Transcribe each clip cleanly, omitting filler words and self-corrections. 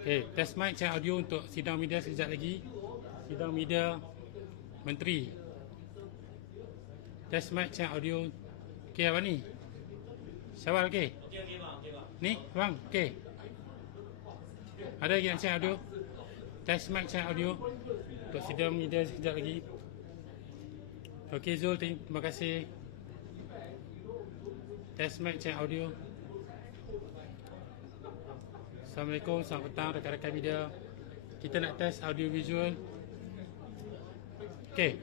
Okay, test mic, check audio untuk sidang media sekejap lagi. Sidang media Menteri. Test mic, check audio. Okay, apa ni? Syawal, okay? Okey bang, okey bang. Ni, bang, okay. Ada lagi nak check audio? Test mic, check audio untuk sidang media sekejap lagi. Okay, Zul, terima kasih. Test mic, check audio. Assalamualaikum, selamat petang rakan-rakan media. Kita nak test audio visual. Okey.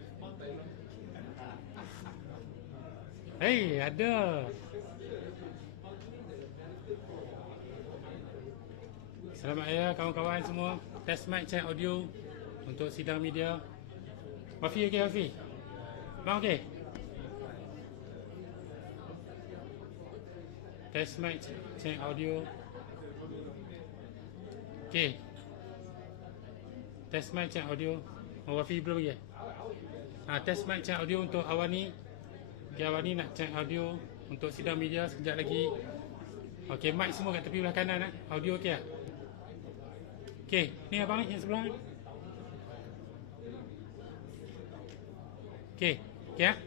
Hey, ada. Selamat ya kawan-kawan semua. Test mic, check audio untuk sidang media. Wafi, okey Wafi? Bang okey? Test mic, check audio. Okey. Test mic, check audio. Oh, Wafi belum lagi. Test mic, check audio untuk awal ni. Okay, awal ni nak check audio untuk sidang media sekejap lagi. Okey, mic semua kat tepi belah kanan. Audio okey tak? Okey, ni abang ni yang sebelah ni. Okey, okey ah.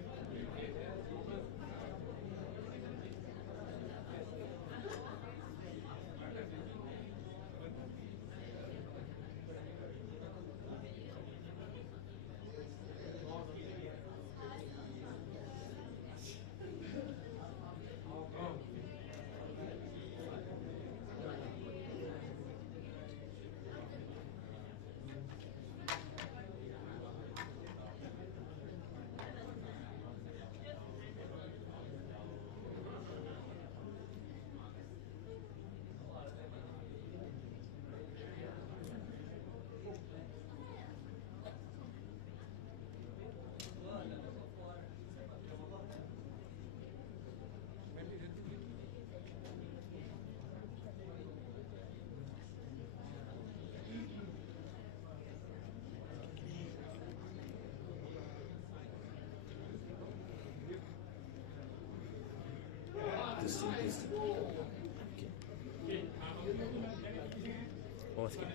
Oh, sikit.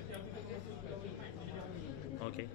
Okey.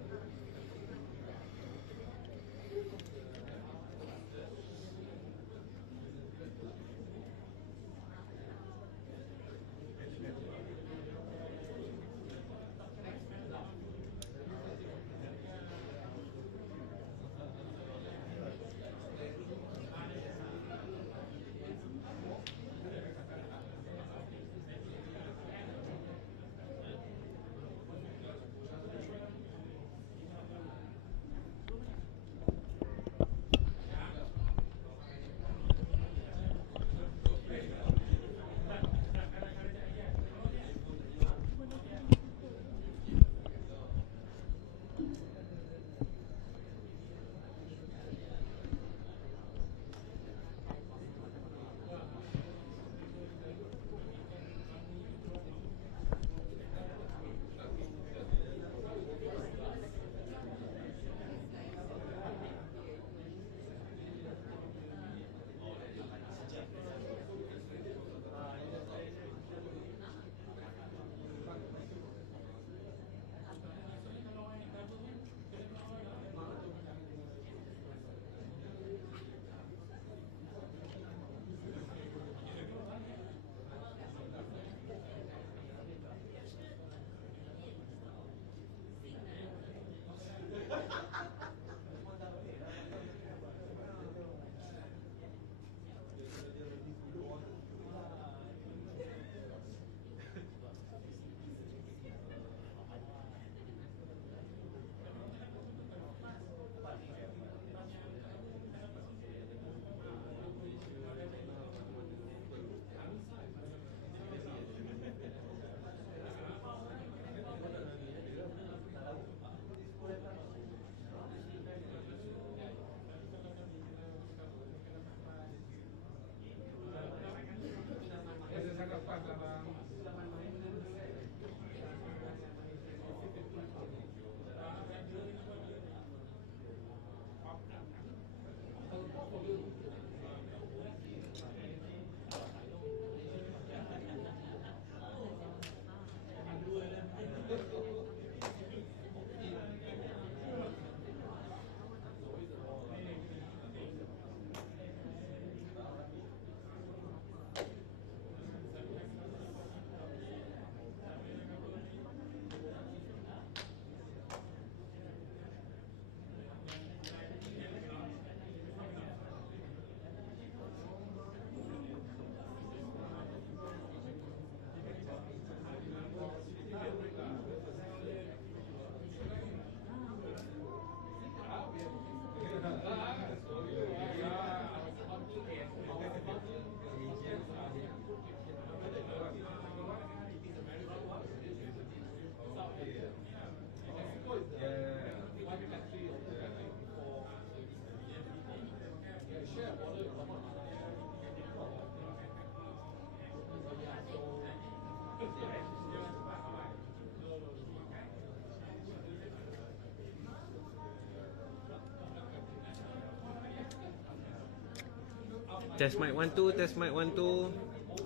Test mic 1 2, test mic 1 2.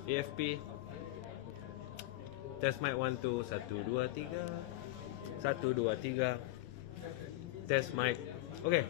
AFP. Test mic 1 2, 1 2 3. 1 2 3. Test mic. Okay.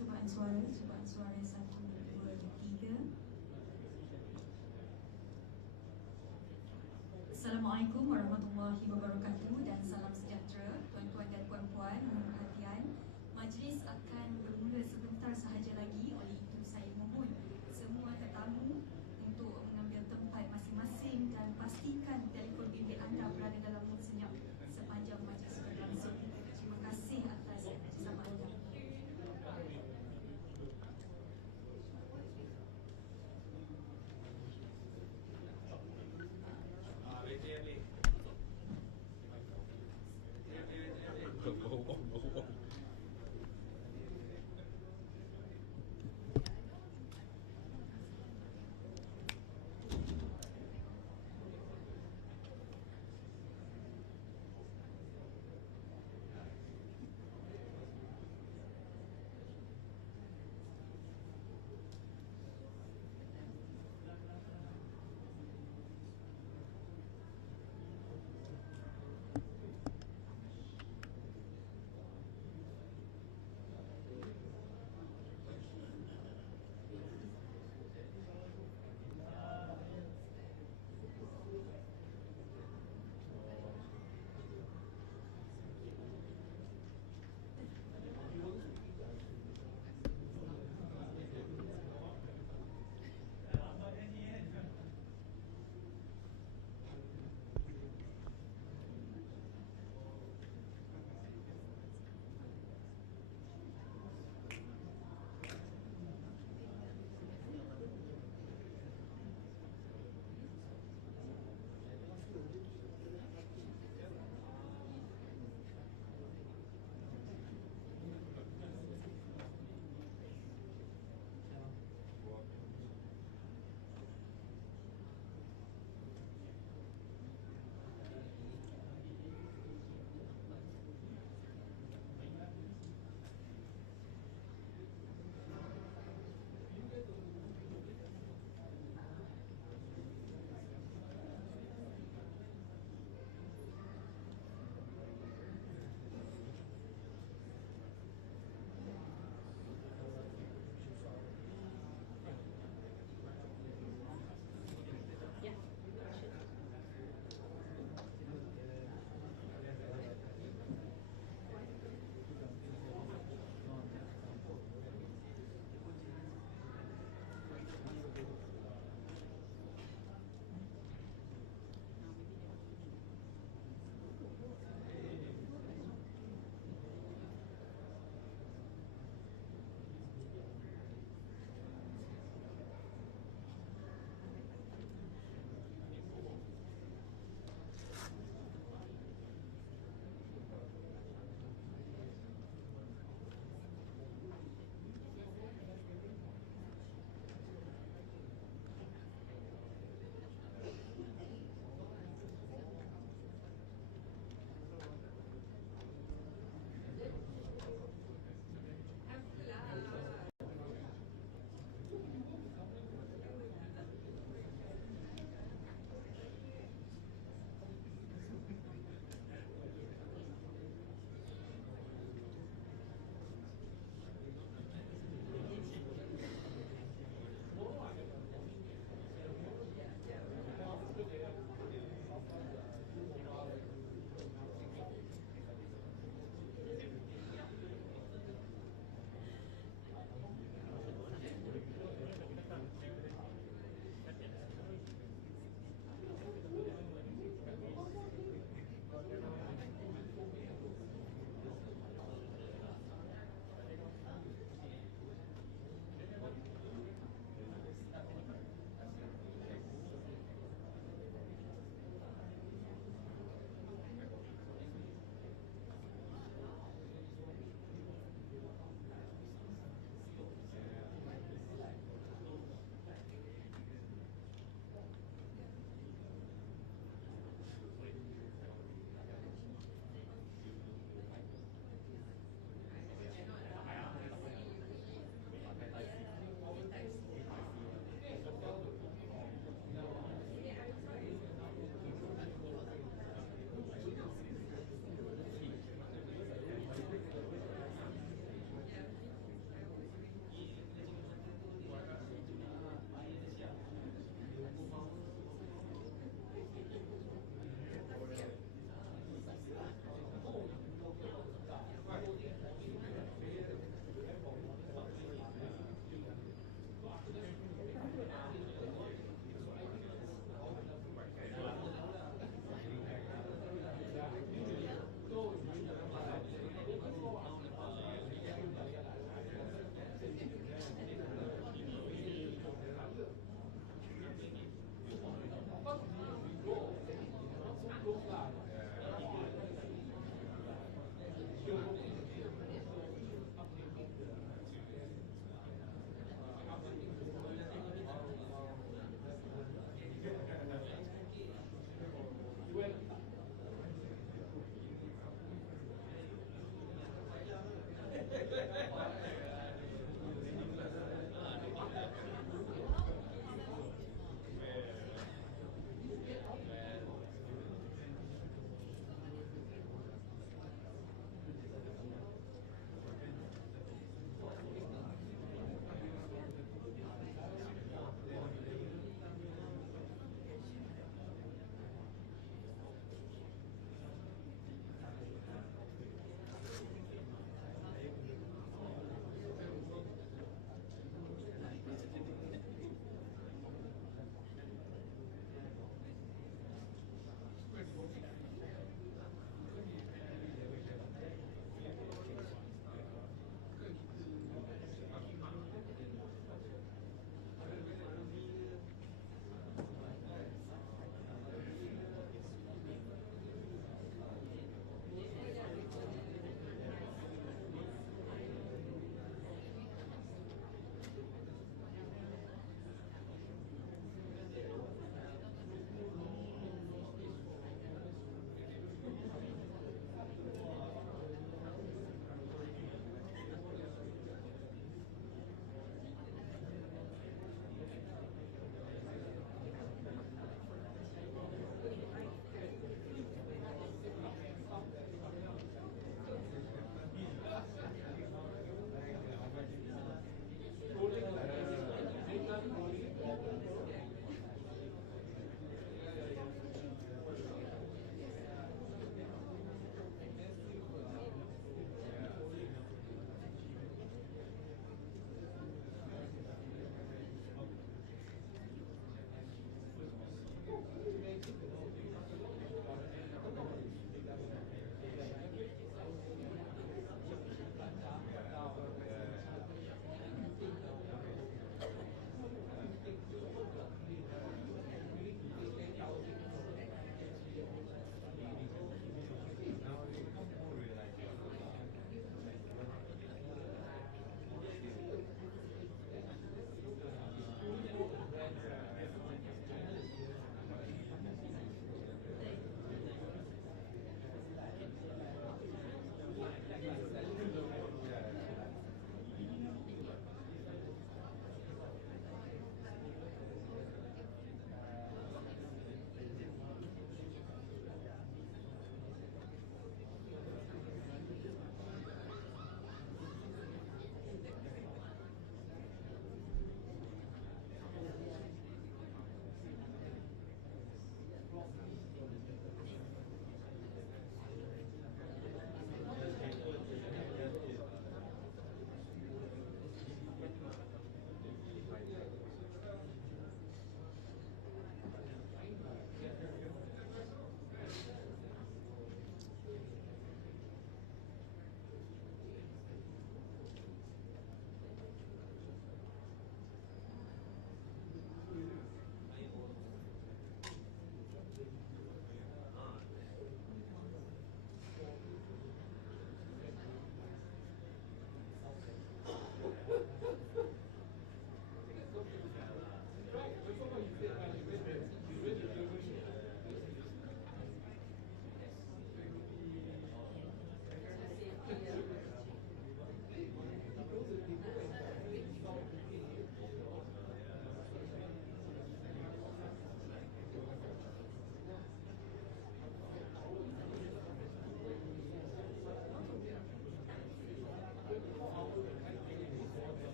Cubaan suara 1, 2, 3. Assalamualaikum warahmatullahi wabarakatuh dan salam sejahtera tuan-tuan dan puan-puan, mohon perhatian. Majlis akan bermula sebentar sahaja lagi, oleh itu saya mohon semua tetamu untuk mengambil tempat masing-masing dan pastikan telefon bimbit anda berada dalam mood senyap sepanjang majlis berlangsung. Terima kasih atas kerjasama anda.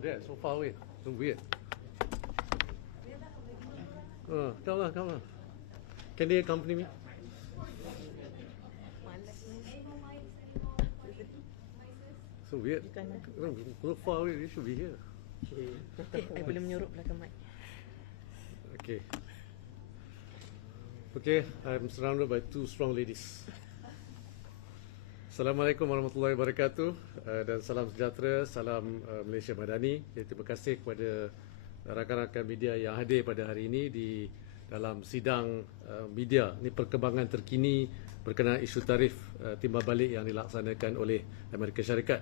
not there, so far away. So weird. Come on. Can they accompany me? So weird. So far away, they should be here. Okay, I boleh menyuruh belakang mic. Okay, I'm surrounded by two strong ladies. Assalamualaikum warahmatullahi wabarakatuh dan salam sejahtera, salam Malaysia Madani. Terima kasih kepada rakan-rakan media yang hadir pada hari ini di dalam sidang media. Ini perkembangan terkini berkenaan isu tarif timbal balik yang dilaksanakan oleh Amerika Syarikat.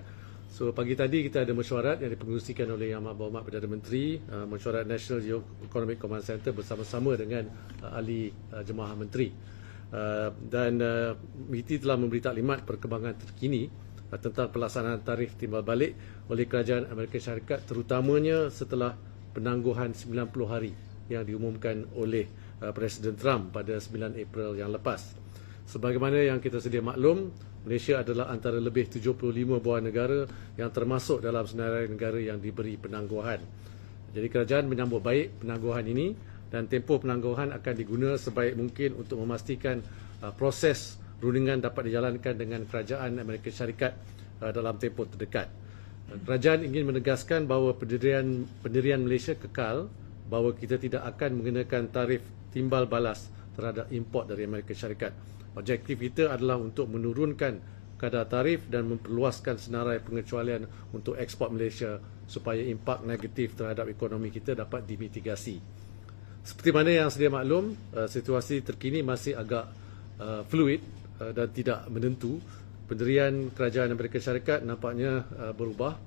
So pagi tadi kita ada mesyuarat yang dipengerusikan oleh Yang Berhormat Perdana Menteri, mesyuarat National Economic Command Center bersama-sama dengan ahli jemaah menteri. Dan MITI telah memberi taklimat perkembangan terkini tentang pelaksanaan tarif timbal balik oleh kerajaan Amerika Syarikat, terutamanya setelah penangguhan 90 hari yang diumumkan oleh Presiden Trump pada 9 April yang lepas. Sebagaimana yang kita sedia maklum, Malaysia adalah antara lebih 75 buah negara yang termasuk dalam senarai negara yang diberi penangguhan. Jadi kerajaan menyambut baik penangguhan ini dan tempoh penangguhan akan diguna sebaik mungkin untuk memastikan proses rundingan dapat dijalankan dengan kerajaan Amerika Syarikat dalam tempoh terdekat. Kerajaan ingin menegaskan bahawa pendirian Malaysia kekal, bahawa kita tidak akan menggunakan tarif timbal balas terhadap import dari Amerika Syarikat. Objektif kita adalah untuk menurunkan kadar tarif dan memperluaskan senarai pengecualian untuk ekspor Malaysia supaya impak negatif terhadap ekonomi kita dapat dimitigasi. Seperti mana yang sedia maklum, situasi terkini masih agak fluid dan tidak menentu. Pendirian kerajaan Amerika Syarikat nampaknya berubah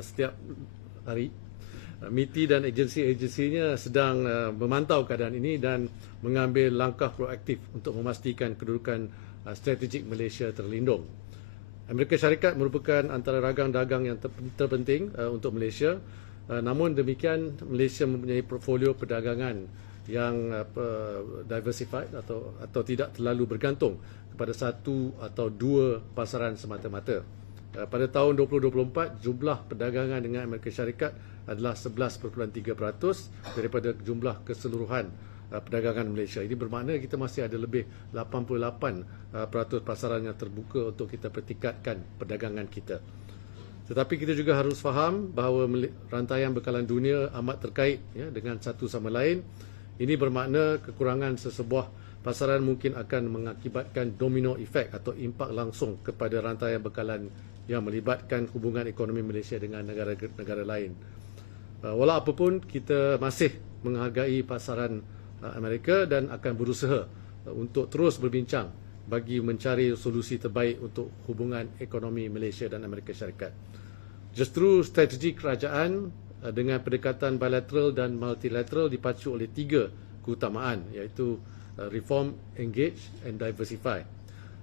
setiap hari. MITI dan agensi-agensinya sedang memantau keadaan ini dan mengambil langkah proaktif untuk memastikan kedudukan strategik Malaysia terlindung. Amerika Syarikat merupakan antara ragang dagang yang terpenting untuk Malaysia. Namun demikian, Malaysia mempunyai portfolio perdagangan yang diversified atau tidak terlalu bergantung kepada satu atau dua pasaran semata-mata. Pada tahun 2024, jumlah perdagangan dengan Amerika Syarikat adalah 11.3% daripada jumlah keseluruhan perdagangan Malaysia. Ini bermakna kita masih ada lebih 88% pasaran yang terbuka untuk kita pertingkatkan perdagangan kita. Tetapi kita juga harus faham bahawa rantaian bekalan dunia amat terkait dengan satu sama lain. Ini bermakna kekurangan sesebuah pasaran mungkin akan mengakibatkan domino efek atau impak langsung kepada rantaian bekalan yang melibatkan hubungan ekonomi Malaysia dengan negara-negara lain. Walau apapun, kita masih menghargai pasaran Amerika dan akan berusaha untuk terus berbincang bagi mencari solusi terbaik untuk hubungan ekonomi Malaysia dan Amerika Syarikat. Justru strategi kerajaan dengan pendekatan bilateral dan multilateral dipacu oleh tiga keutamaan, iaitu reform, engage and diversify.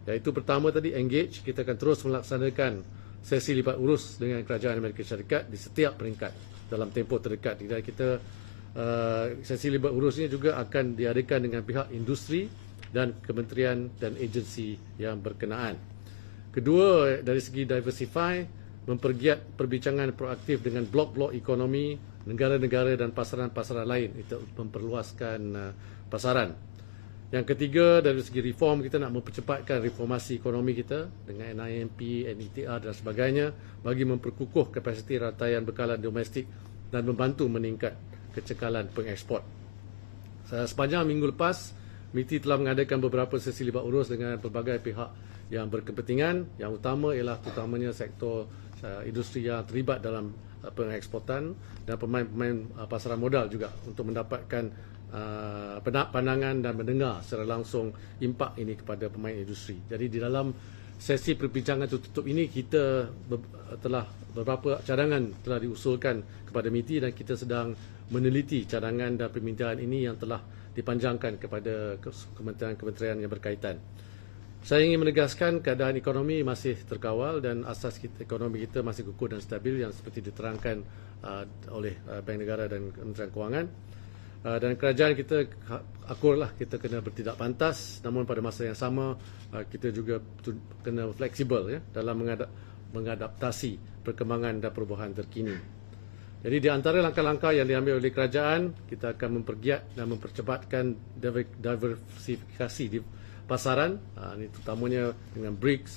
Iaitu pertama tadi, engage, kita akan terus melaksanakan sesi libat urus dengan kerajaan Amerika Syarikat di setiap peringkat dalam tempoh terdekat. Dan kita sesi libat urusnya juga akan diadakan dengan pihak industri dan kementerian dan agensi yang berkenaan. Kedua, dari segi diversify, mempergiat perbincangan proaktif dengan blok-blok ekonomi, negara-negara dan pasaran-pasaran lain untuk memperluaskan pasaran. Yang ketiga, dari segi reform, kita nak mempercepatkan reformasi ekonomi kita dengan NIMP, NETR dan sebagainya bagi memperkukuh kapasiti rantaian bekalan domestik dan membantu meningkat kecekalan pengeksport. Sepanjang minggu lepas, MITI telah mengadakan beberapa sesi libat urus dengan pelbagai pihak yang berkepentingan. Yang utama ialah terutamanya sektor industri yang terlibat dalam pengeksportan dan pemain-pemain pasaran modal juga untuk mendapatkan pandangan dan mendengar secara langsung impak ini kepada pemain industri. Jadi di dalam sesi perbincangan tertutup ini, kita telah beberapa cadangan telah diusulkan kepada MITI dan kita sedang meneliti cadangan dan permintaan ini yang telah dipanjangkan kepada kementerian-kementerian yang berkaitan. Saya ingin menegaskan keadaan ekonomi masih terkawal dan asas ekonomi kita masih kukuh dan stabil yang seperti diterangkan oleh Bank Negara dan Kementerian Kewangan. Dan kerajaan kita akurlah kita kena bertindak pantas, namun pada masa yang sama kita juga kena fleksibel dalam mengadaptasi perkembangan dan perubahan terkini. Jadi di antara langkah-langkah yang diambil oleh kerajaan, kita akan mempergiat dan mempercepatkan diversifikasi di pasaran, ini terutamanya dengan BRICS,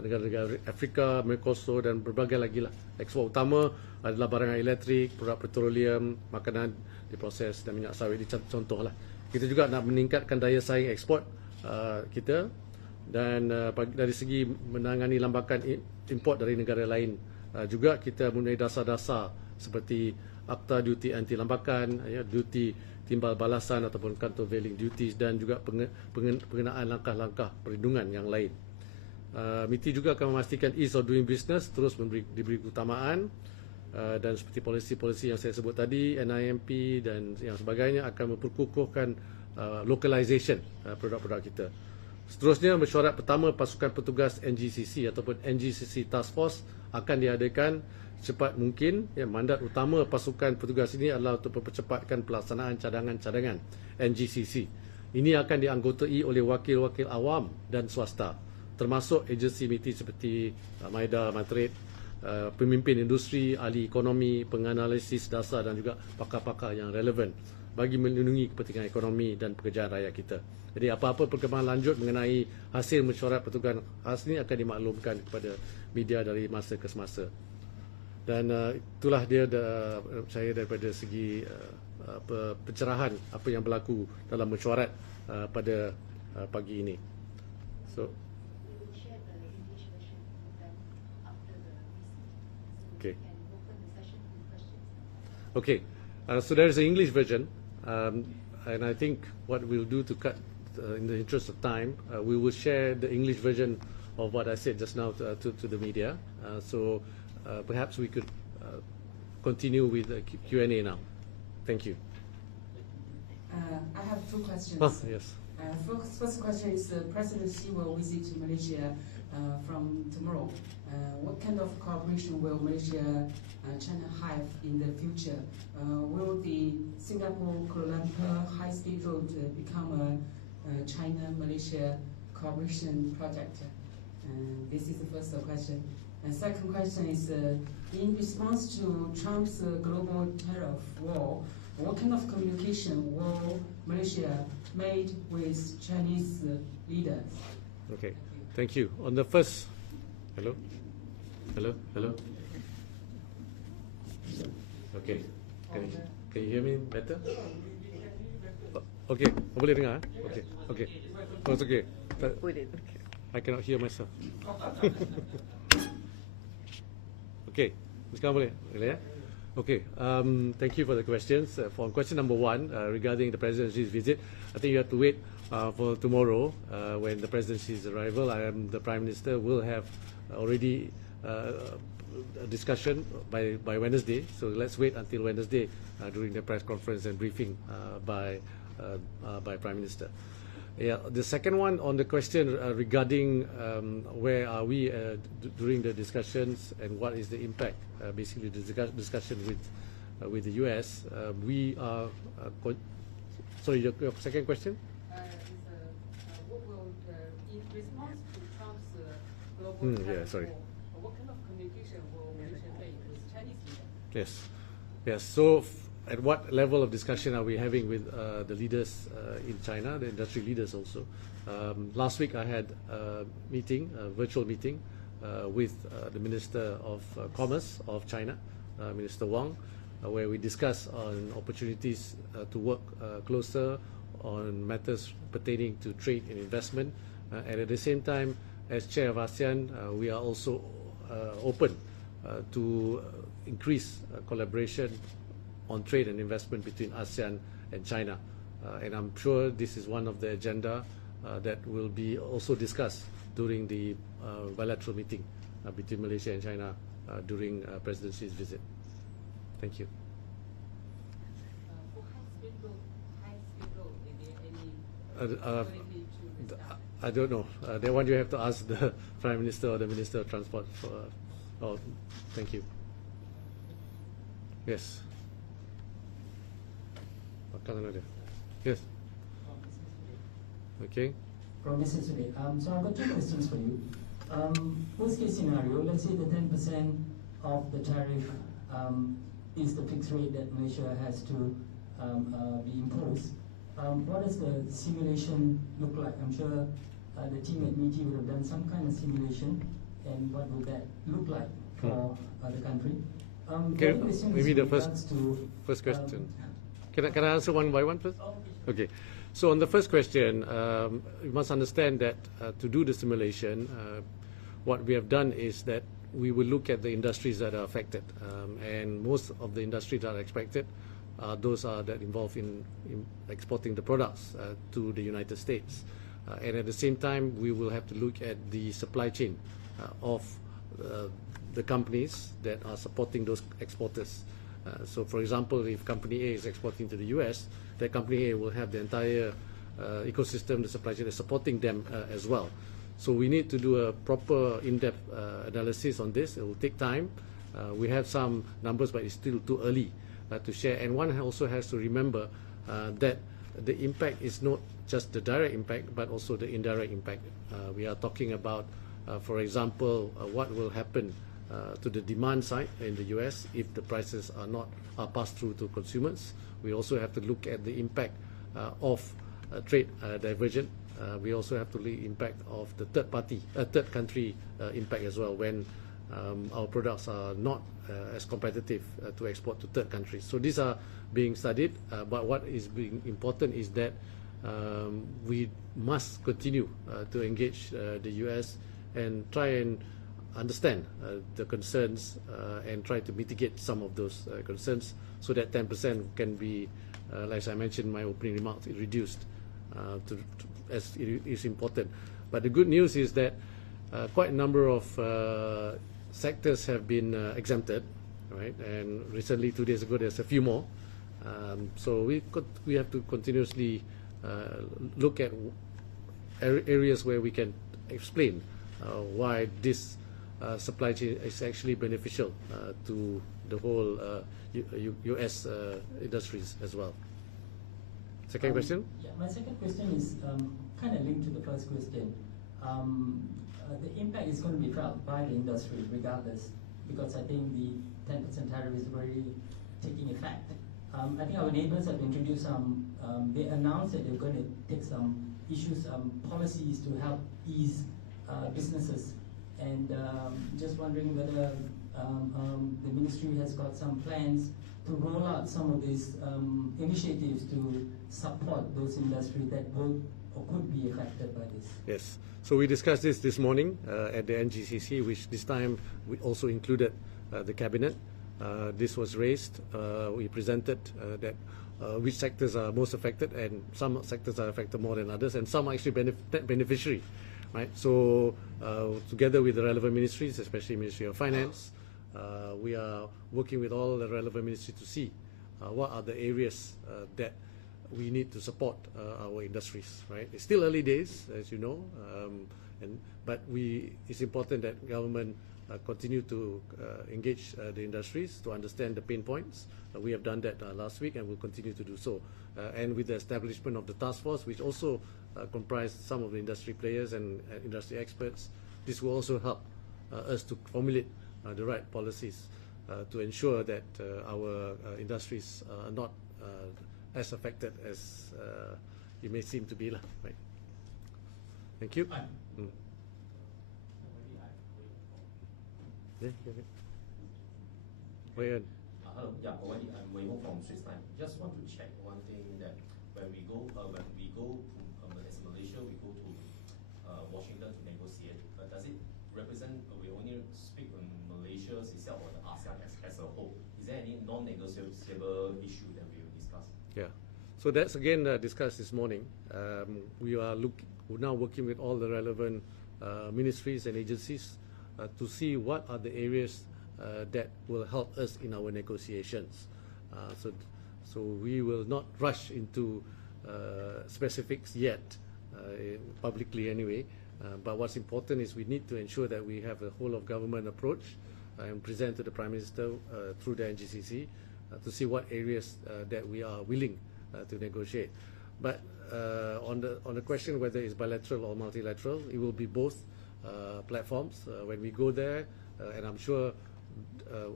negara-negara Afrika, Mercosur dan berbagai lagi lah. Ekspor utama adalah barangan elektrik, produk petroleum, makanan diproses dan minyak sawit, ini contoh lah. Kita juga nak meningkatkan daya saing ekspor kita, dan dari segi menangani lambakan import dari negara lain. Juga kita mempunyai dasar-dasar seperti akta duty anti lambakan, duty timbal balasan ataupun countervailing duties, dan juga pengenaan langkah-langkah perlindungan yang lain. MITI juga akan memastikan ease of doing business terus diberi keutamaan, dan seperti polisi-polisi yang saya sebut tadi, NIMP dan yang sebagainya akan memperkukuhkan localization produk-produk kita. Seterusnya, mesyuarat pertama pasukan petugas NGCC ataupun NGCC Task Force akan diadakan secepat mungkin. Mandat utama pasukan petugas ini adalah untuk mempercepatkan pelaksanaan cadangan-cadangan NGCC. Ini akan dianggotai oleh wakil-wakil awam dan swasta, termasuk agensi MITI seperti Maida, Madrid, pemimpin industri, ahli ekonomi, penganalisis dasar dan juga pakar-pakar yang relevan bagi melindungi kepentingan ekonomi dan pekerjaan rakyat kita. Jadi apa-apa perkembangan lanjut mengenai hasil mesyuarat petugas khas ini akan dimaklumkan kepada media dari masa ke semasa. Dan itulah dia saya daripada segi pencerahan apa yang berlaku dalam mesyuarat pada pagi ini. So, okay. Okay. So there is an English version, and I think what we'll do to cut in the interest of time, we will share the English version of what I said just now to the media. So perhaps we could continue with the Q&A now. Thank you. I have two questions. Oh, yes. First question is President Xi will visit Malaysia from tomorrow. What kind of cooperation will Malaysia China have in the future? Will the Singapore-Kuala Lumpur high-speed road become a China-Malaysia cooperation project? This is the first question. And second question is, in response to Trump's global tariff war, what kind of communication will Malaysia made with Chinese leaders? Okay, thank you. On the first, hello? Okay, can you hear me better? Okay, boleh dengar? Okay. Oh, it's okay. Boleh. I cannot hear myself. Okay, sekarang boleh ya? Okay, thank you for the questions. For question number one, regarding the President's visit, I think you have to wait for tomorrow when the Presidency's arrival. The Prime Minister will have already a discussion by Wednesday. So let's wait until Wednesday during the press conference and briefing by Prime Minister. Yeah, the second one on the question regarding where are we during the discussions and what is the impact, basically the discussion with the US. We are sorry, your second question? What will, in response to Trump's global tariff war, what kind of communication will Malaysia make with Chinese leaders? Yes. So at what level of discussion are we having with the leaders in China, the industry leaders also? Last week I had a meeting, a virtual meeting with the Minister of Commerce of China, Minister Wang, where we discussed on opportunities to work closer on matters pertaining to trade and investment. And at the same time, as Chair of ASEAN, we are also open to increase collaboration on trade and investment between ASEAN and China. And I'm sure this is one of the agenda that will be also discussed during the bilateral meeting between Malaysia and China during President Xi's visit. Thank you. For high-speed road, is there any ability to restart? I don't know. That one you have to ask the Prime Minister or the Minister of Transport. Thank you. Yes. Yes. Okay. From Mr. Today. So I've got two questions for you. Worst case scenario, let's say the 10% of the tariff is the fixed rate that Malaysia has to be imposed. What does the simulation look like? I'm sure the team at MITI would have done some kind of simulation, and what would that look like for the country? Okay, the other question is maybe the with regards to, first question. Can I answer one by one first? Okay. So on the first question, you must understand that to do the simulation, what we have done is that we will look at the industries that are affected, and most of the industries that are expected those are that involved in exporting the products to the United States. And at the same time, we will have to look at the supply chain of the companies that are supporting those exporters. So for example, if company A is exporting to the US, that company A will have the entire ecosystem, the supply chain is supporting them as well. So we need to do a proper in-depth analysis on this. It will take time. We have some numbers, but it's still too early to share. And one also has to remember that the impact is not just the direct impact, but also the indirect impact. We are talking about, for example, what will happen to the demand side in the US if the prices are passed through to consumers. We also have to look at the impact of trade diversion. We also have to look at the impact of the third country impact as well, when our products are not as competitive to export to third countries. So these are being studied, but what is being important is that we must continue to engage the US and try and understand the concerns and try to mitigate some of those concerns, so that 10% can be, like I mentioned in my opening remarks, reduced as it is important. But the good news is that quite a number of sectors have been exempted, right? And recently, 2 days ago, there's a few more. So we have to continuously look at areas where we can explain why this supply chain is actually beneficial to the whole US industries as well. Second question? Yeah, my second question is kind of linked to the first question. The impact is going to be felt by the industry regardless, because I think the 10% tariff is already taking effect. I think our neighbors have introduced some, they announced that they're going to take some issues, policies to help ease businesses. And just wondering whether the ministry has got some plans to roll out some of these initiatives to support those industries that will or could be affected by this. Yes. So we discussed this morning at the NGCC, which this time we also included the cabinet. This was raised. We presented that which sectors are most affected, and some sectors are affected more than others, and some are actually beneficiary, right? So together with the relevant ministries, especially Ministry of Finance, we are working with all the relevant ministries to see what are the areas that we need to support our industries, right? It's still early days, as you know, but it's important that government continue to engage the industries to understand the pain points. We have done that last week, and will continue to do so. And with the establishment of the task force, which also comprised some of the industry players and industry experts, this will also help us to formulate the right policies to ensure that our industries are not as affected as it may seem to be, right? Thank you. Yeah, hello, yeah, I'm Wei Ho from Swiss Time. Just want to check one thing, that when we go as Malaysia, we go to Washington to negotiate. Does it represent we only speak on Malaysia itself or the ASEAN as a whole? Is there any non-negotiable issue that we will discuss? Yeah, so that's again discussed this morning. We are now working with all the relevant ministries and agencies to see what are the areas that will help us in our negotiations. So we will not rush into specifics yet, publicly anyway. But what's important is we need to ensure that we have a whole of government approach and present to the Prime Minister through the NGCC to see what areas that we are willing to negotiate. But on the question whether it's bilateral or multilateral, it will be both platforms when we go there, and I'm sure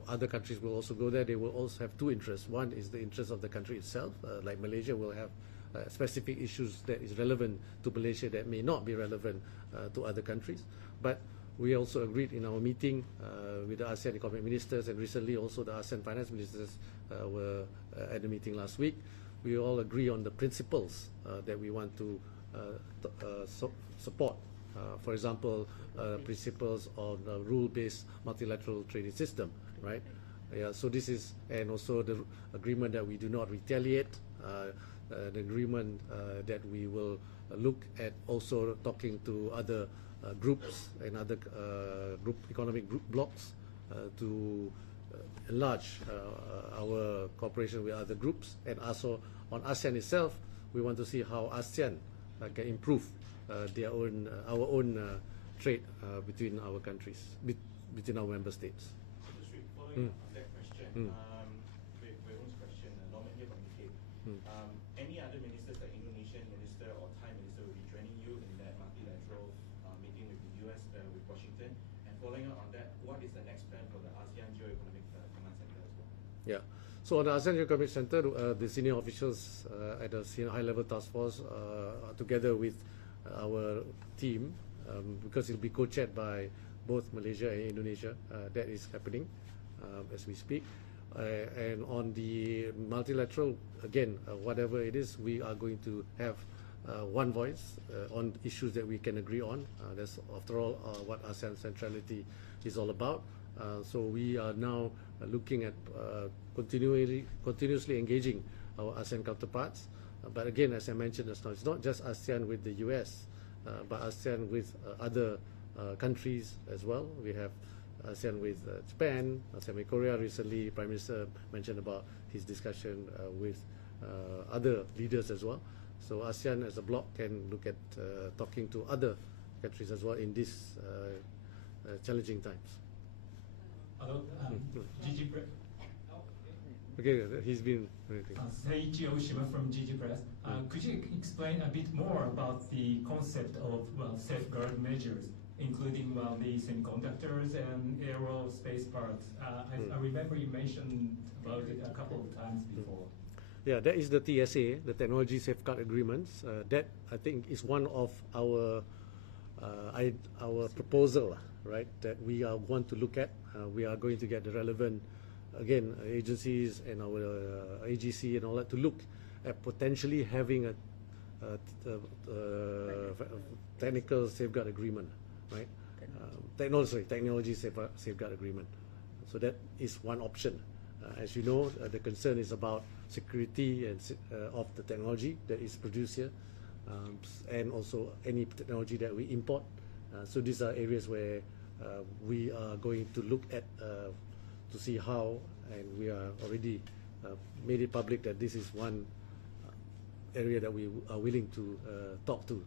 other countries will also go there. They will also have two interests. One is the interest of the country itself, like Malaysia will have specific issues that is relevant to Malaysia that may not be relevant to other countries. But we also agreed in our meeting with the ASEAN economic ministers, and recently also the ASEAN finance ministers were at the meeting last week. We all agree on the principles that we want to support. For example, principles on a rule-based multilateral trading system, right? Yeah, so this is, and also the agreement that we do not retaliate, the agreement that we will look at also talking to other groups and other economic group blocks to enlarge our cooperation with other groups, and also on ASEAN itself, we want to see how ASEAN can improve our own trade between our countries, between our member states. Following up on that question, Wei-Hung's question, Norman here from UK. Any other ministers, like Indonesian minister or Thai minister, will be joining you in that multilateral meeting with the US, with Washington? And following up on that, what is the next plan for the ASEAN Geo-Economic Command Center as well? Yeah. So on the ASEAN Economic Center, the senior officials at the high-level task force, together with our team, because it will be co-chaired by both Malaysia and Indonesia, that is happening as we speak. And on the multilateral, again, whatever it is, we are going to have one voice on issues that we can agree on. That's, after all, what ASEAN centrality is all about. So we are now looking at continuously engaging our ASEAN counterparts. But again, as I mentioned just now, it's not just ASEAN with the US, but ASEAN with other countries as well. We have ASEAN with Japan, ASEAN with Korea. Recently, Prime Minister mentioned about his discussion with other leaders as well. So ASEAN as a bloc can look at talking to other countries as well in these challenging times. Hello, GG Press. Okay, he's been. Seiichi Oshima from GG Press. Could you explain a bit more about the concept of safeguard measures, including the semiconductors and aerospace parts? I remember you mentioned about it a couple of times before. Yeah, that is the TSA, the Technology Safeguard Agreements. That, I think, is one of our proposal, right, that we want to look at. We are going to get the relevant, again, agencies and our AGC and all that to look at potentially having a technical safeguard agreement, right? Technology safeguard agreement. So that is one option. As you know, the concern is about security and of the technology that is produced here, and also any technology that we import. So these are areas where we are going to look at to see how, and we are already made it public that this is one area that we are willing to talk to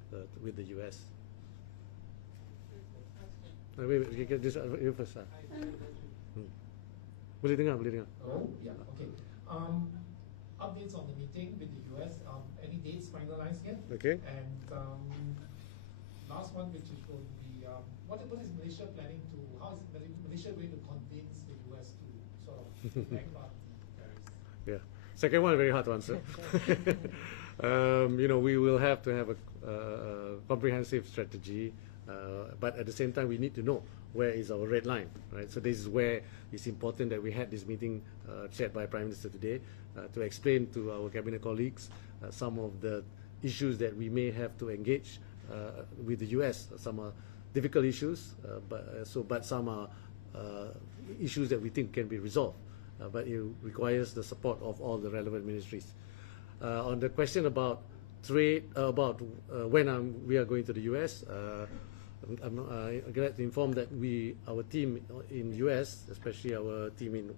with the US. Wait, just you first. Boleh dengar. Oh, yeah, okay. Updates on the meeting with the US. Any dates finalized yet? Okay. And last one, which is going to be, what is Malaysia planning to? How is Malaysia going to convince the US to sort of back up the tariffs? Yeah. Second one, very hard to answer. We will have to have a comprehensive strategy, but at the same time, we need to know where is our red line, right? So this is where it's important that we had this meeting chaired by Prime Minister today to explain to our cabinet colleagues some of the issues that we may have to engage with the US. Some are difficult issues, but some are issues that we think can be resolved. But it requires the support of all the relevant ministries. On the question about trade, about when we are going to the US, I'm glad to inform that our team in US, especially our team in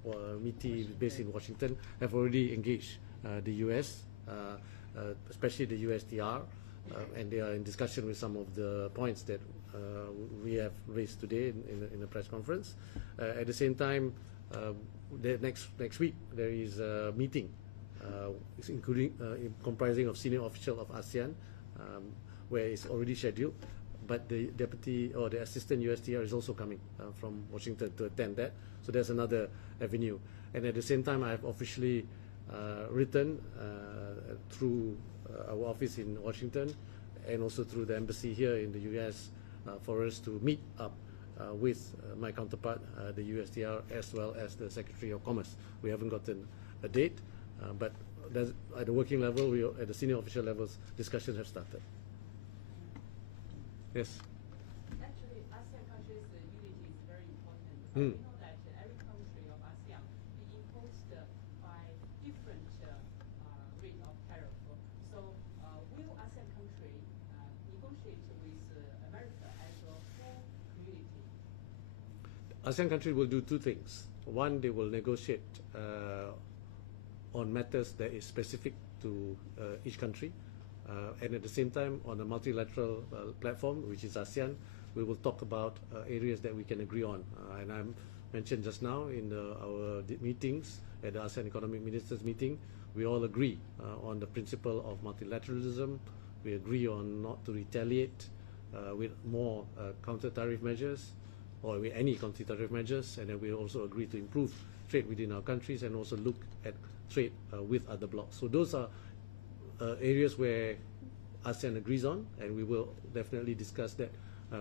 MITI based in Washington, have already engaged the US, especially the USTR, and they are in discussion with some of the points that we have raised today in the press conference. At the same time, next week there is a meeting, including comprising of senior officials of ASEAN, where it's already scheduled. but the deputy or the assistant USTR is also coming from Washington to attend that. So there's another avenue. And at the same time, I have officially written through our office in Washington and also through the embassy here in the US for us to meet up with my counterpart, the USTR, as well as the Secretary of Commerce. We haven't gotten a date, but at the working level, at the senior official levels, discussions have started. Yes. Actually, ASEAN countries' unity is very important. Mm. We know that every country of ASEAN is imposed by different rate of tariff. So, will ASEAN country negotiate with America as a full community? ASEAN countries will do two things. One, they will negotiate on matters that is specific to each country. And at the same time, on a multilateral platform, which is ASEAN, we will talk about areas that we can agree on. And I mentioned just now in our meetings, at the ASEAN Economic Ministers meeting, we all agree on the principle of multilateralism. We agree on not to retaliate with more counter-tariff measures, or with any counter-tariff measures, and then we also agree to improve trade within our countries and also look at trade with other blocs. So those are areas where ASEAN agrees on, and we will definitely discuss that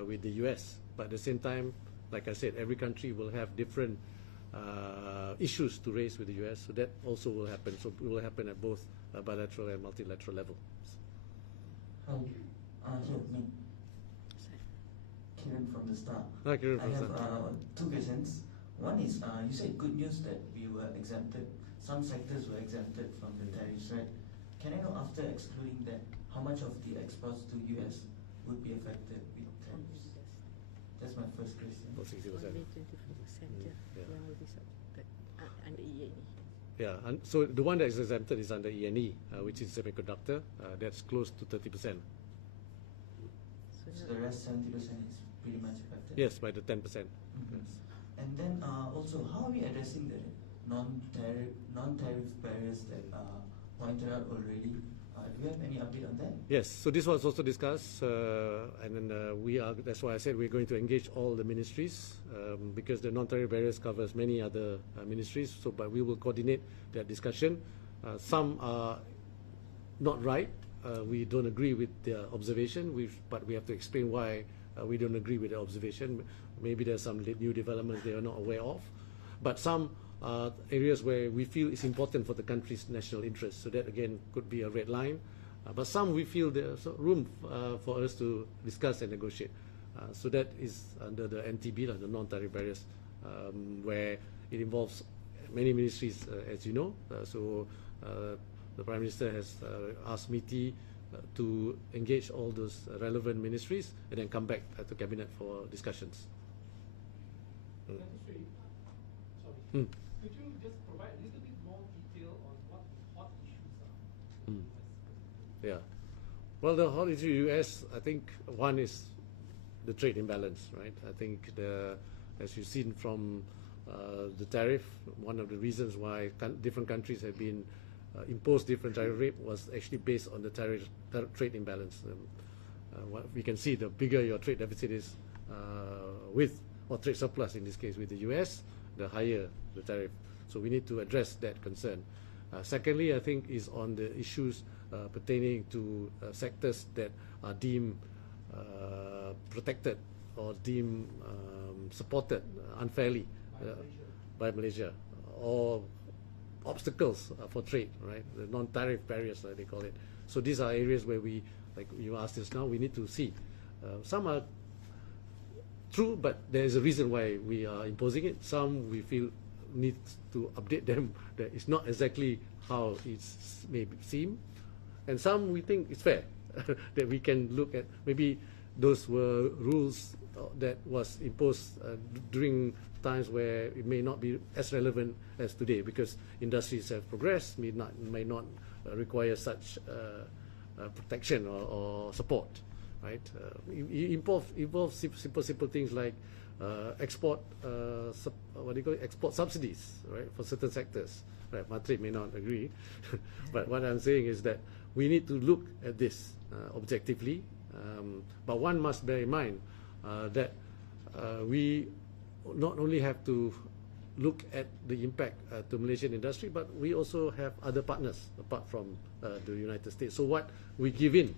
with the US. But at the same time, like I said, every country will have different issues to raise with the US, so that also will happen. So it will happen at both bilateral and multilateral levels. Here, me. Kiran from the start. Hi, Kiran I from the have start. two questions. One is, you said good news that we were exempted, some sectors were exempted from the tariffs, right? Can I know, after excluding that, how much of the exports to US would be affected with tariffs? That's my first question. About 60%. Only 24%, Yeah. yang will be subjected under ENE. Yeah, and so the one that is exempted is under ENE, which is semiconductor. That's close to 30%. So the rest 70% is pretty much affected? Yes, by the 10%. Mm-hmm. And then also, how are we addressing the non-tariff barriers that pointed out already? Do you have any update on that? Yes, so this was also discussed, and then that's why I said we're going to engage all the ministries, because the non-tariff barriers covers many other ministries, but we will coordinate that discussion. Some are not right. We don't agree with their observation, but we have to explain why we don't agree with the observation. Maybe there's some new developments they are not aware of. But some areas where we feel it's important for the country's national interest. So that, again, could be a red line. But some we feel there's room for us to discuss and negotiate. So that is under the NTB, the non-tariff barriers, where it involves many ministries, as you know. So the Prime Minister has asked MITI to engage all those relevant ministries and then come back to Cabinet for discussions. Sorry. Could you just provide a little bit more detail on what the hot issues are? Yeah. Well, the hot issue US, I think one is the trade imbalance, right? I think as you've seen from the tariff, one of the reasons why different countries have been imposed different tariff rate was actually based on the trade imbalance. What we can see, the bigger your trade deficit is or trade surplus in this case with the US, the higher the tariff. So we need to address that concern. Secondly, I think is on the issues pertaining to sectors that are deemed protected or deemed supported unfairly by Malaysia, or obstacles for trade, right? The non-tariff barriers, like they call it. So these are areas where we, like you asked us now, we need to see. Some are true, but there is a reason why we are imposing it. Some we feel need to update them that it's not exactly how it may seem, and some we think it's fair that we can look at. Maybe those were rules that was imposed during times where it may not be as relevant as today, because industries have progressed, may not require such protection or support. Right? It involves simple things like export export subsidies, right, for certain sectors. Right? Matri may not agree, but what I'm saying is that we need to look at this objectively But one must bear in mind that we not only have to look at the impact to Malaysian industry, but we also have other partners apart from the United States. So what we give in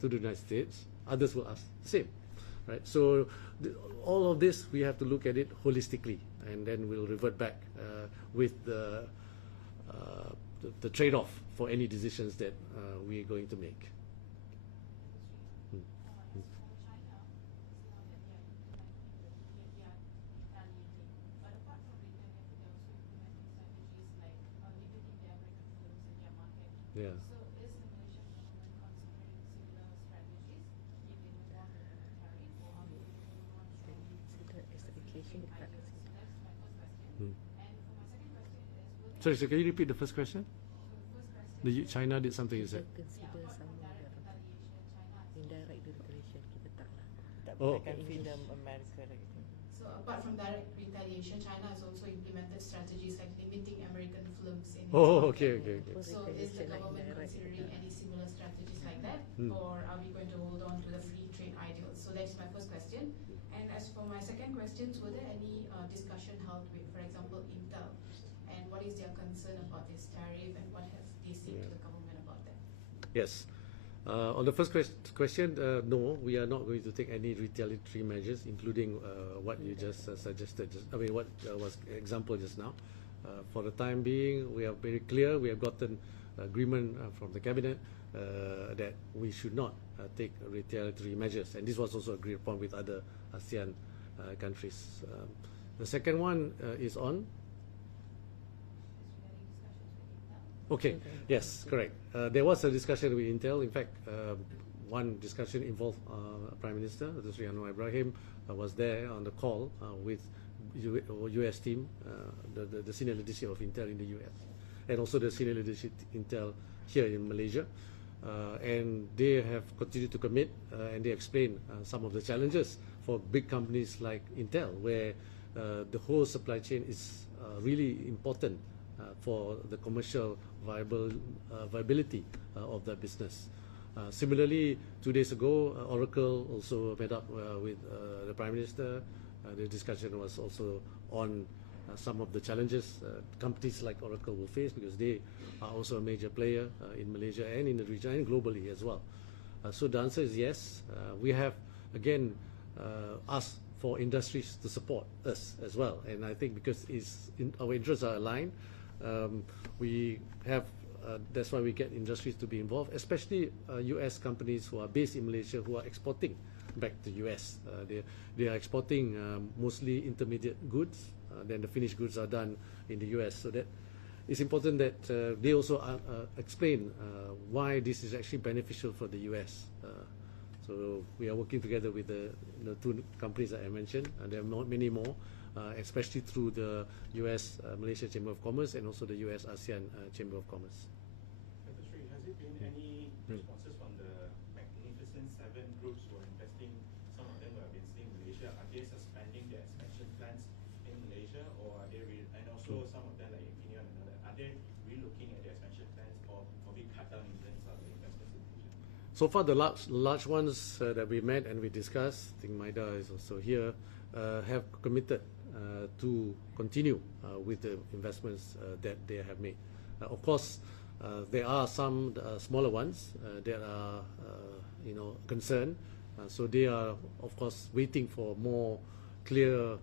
to the United States, others will ask the same, right? So all of this, we have to look at it holistically, and then we'll revert back with the trade-off for any decisions that we're going to make. Yeah. So is the Malaysian government considering similar strategies if it involves the tariff, or are we going on to Diversification department. So that's my first question. And for my second question is, will the Sorry, so can you repeat the first question? first question China did something, you said? Consider some indirect retaliation kita tak lah. Tak Oh. berkaitan film Amerika lagi. So apart from direct retaliation, China has also implemented strategies like limiting American films in its Oh, market. okay. So is the government considering any similar strategies like that, or are we going to hold on to the free trade ideal? So that's my first question. And as for my second question, were there any discussion held with, for example, Intel, and what is their concern about this tariff, and what have they said to the government about that? Yes. On the first question, no, we are not going to take any retaliatory measures, including what you just suggested. What was example just now. For the time being, we are very clear. We have gotten agreement from the cabinet that we should not take retaliatory measures, and this was also agreed upon with other ASEAN countries. The second one is on. Okay, yes, correct. There was a discussion with Intel. In fact, one discussion involved Prime Minister, Sri Anwar Ibrahim, was there on the call with US team, the senior leadership of Intel in the US, and also the senior leadership Intel here in Malaysia. And they have continued to commit, and they explain some of the challenges for big companies like Intel, where the whole supply chain is really important for the commercial viability of the business. Similarly, 2 days ago, Oracle also met up with the Prime Minister. The discussion was also on some of the challenges companies like Oracle will face, because they are also a major player in Malaysia and in the region and globally as well. So the answer is yes. We have, again, asked for industries to support us as well. And I think because our interests are aligned, we have, that's why we get industries to be involved, especially US companies who are based in Malaysia who are exporting back to US. They are exporting mostly intermediate goods, then the finished goods are done in the US. So that it's important that they also explain why this is actually beneficial for the US. So we are working together with the two companies that I mentioned, and there are many more, especially through the US Malaysia Chamber of Commerce and also the US ASEAN Chamber of Commerce. Dr. Sri, has it been any responses from the Magnificent Seven groups who are investing? Some of them who have been staying in Malaysia, are they suspending their expansion plans in Malaysia, or are they and also some of them like Infineon and all that, are they re-looking at their expansion plans, or probably cut down in terms of the investments in Malaysia? So far, the large ones that we met and we discussed, I think Maida is also here, have committed to continue with the investments that they have made. Of course, there are some smaller ones that are, concerned. So they are, of course, waiting for more clear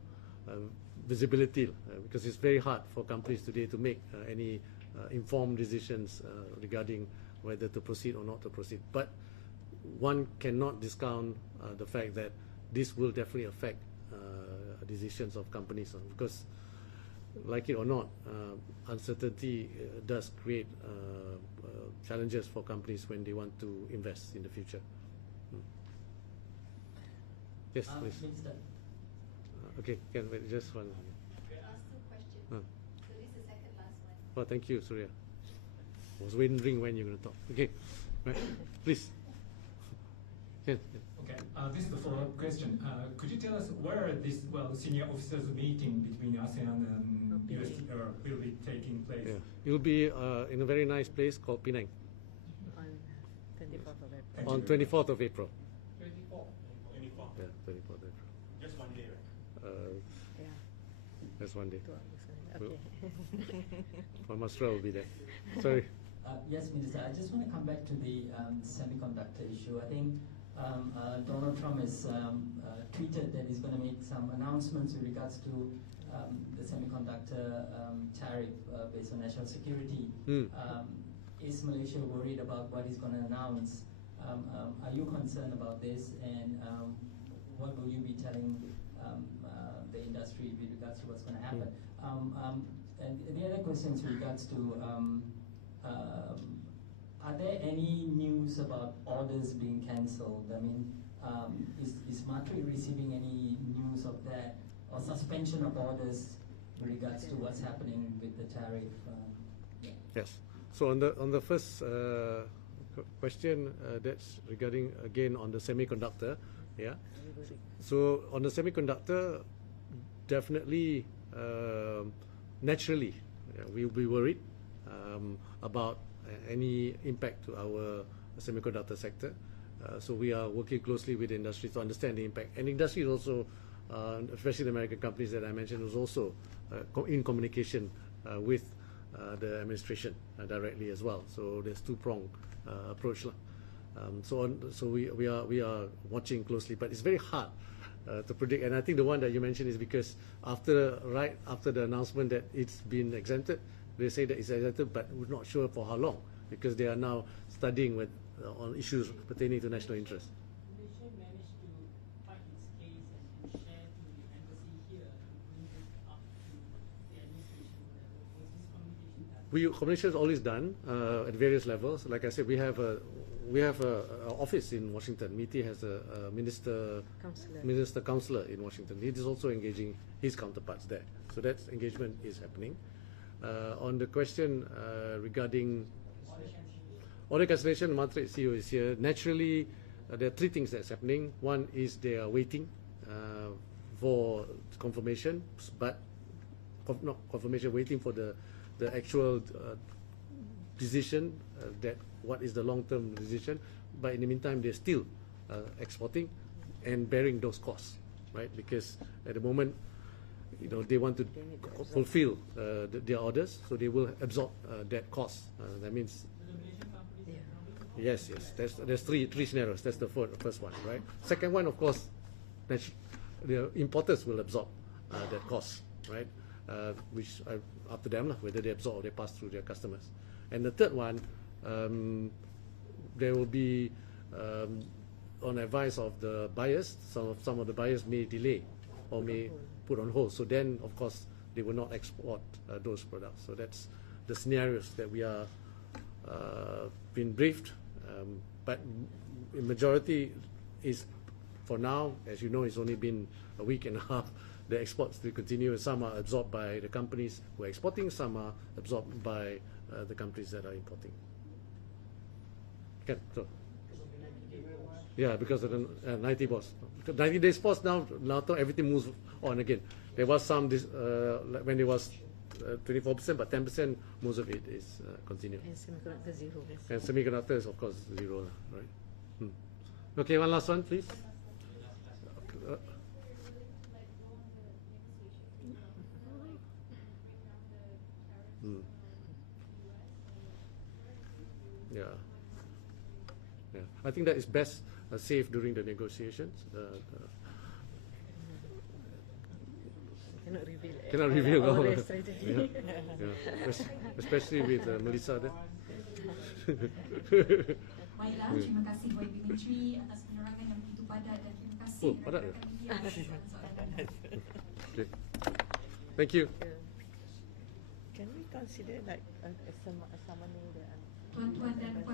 visibility, because it's very hard for companies today to make any informed decisions regarding whether to proceed or not to proceed. But one cannot discount the fact that this will definitely affect decisions of companies, because, like it or not, uncertainty does create challenges for companies when they want to invest in the future. Yes, please. Okay, can wait just one. Last two questions. So this is the second last one. Well, thank you, Surya. I was wondering when you're going to talk. Okay, right, please. Yeah. Okay, this is the follow-up question. Could you tell us where this senior officers meeting between ASEAN and US will be taking place? Yeah. It will be in a very nice place called Penang On 24th of April. on 24th of April. Yeah, 24th April. Just one day, right? Yeah. That's one day. 2 hours. Okay. Masra will be there. Sorry. Yes, Minister. I just want to come back to the semiconductor issue. I think Donald Trump has tweeted that he's going to make some announcements with regards to the semiconductor tariff based on national security. Is Malaysia worried about what he's going to announce? Are you concerned about this? And what will you be telling the industry with regards to what's going to happen? And the other question is with regards to are there any news about orders being cancelled? I mean, is Matri receiving any news of that, or suspension of orders with regards to what's happening with the tariff? Yes. So on the first question, that's regarding again on the semiconductor. Yeah. So on the semiconductor, definitely, naturally, we will be worried about any impact to our semiconductor sector. So we are working closely with the industry to understand the impact. And industry is also, especially the American companies that I mentioned, was also in communication with the administration directly as well. So there's two-pronged approach. So we are watching closely, but it's very hard to predict. And I think the one that you mentioned is because right after the announcement that it's been exempted, they say that it's exempted, but we're not sure for how long, because they are now studying with on issues pertaining to national interest. Malaysia managed to fight its case and share to the embassy here to bring this up to the administration. Was this communication done? Communication is always done at various levels. Like I said, we have a office in Washington. MITI has a minister counselor in Washington. He is also engaging his counterparts there. So that engagement is happening. On the question regarding order cancellation, Mantri CEO is here. Naturally, there are three things that's happening. One is they are waiting for confirmation, but not confirmation, waiting for the actual decision that what is the long-term decision. But in the meantime, they're still exporting and bearing those costs, right? Because at the moment, they want to fulfill their orders, so they will absorb that cost. That means, yes. There's three scenarios. That's the first one, right? Second one, of course, the importers will absorb that cost, right? Which are up to them, whether they absorb or they pass through their customers. And the third one, there will be, on advice of the buyers, some of the buyers may delay or may put on hold. So then, of course, they will not export those products. So that's the scenarios that we are been briefed. But in majority is, for now, as you know, it's only been a week and a half. The exports still continue. Some are absorbed by the companies who are exporting. Some are absorbed by the companies that are importing. Okay, so. Yeah, because of the 90 pause. 90 days pause now everything moves on again. There was some when it was 24%, but 10%, most of it is continued. And semiconductor zero. And semiconductors, of course, zero, right? Okay, one last one, please. Yeah. I think that is best safe during the negotiations. Cannot reveal all the strategy. Especially with Melissa there. Baiklah, terima kasih kepada Ibu Menteri atas penerangan yang begitu padat, dan terima kasih padat kepada media atas soalan-soalan. Okay. Thank you. Can we consider like summoning the Tuan-tuan dan puan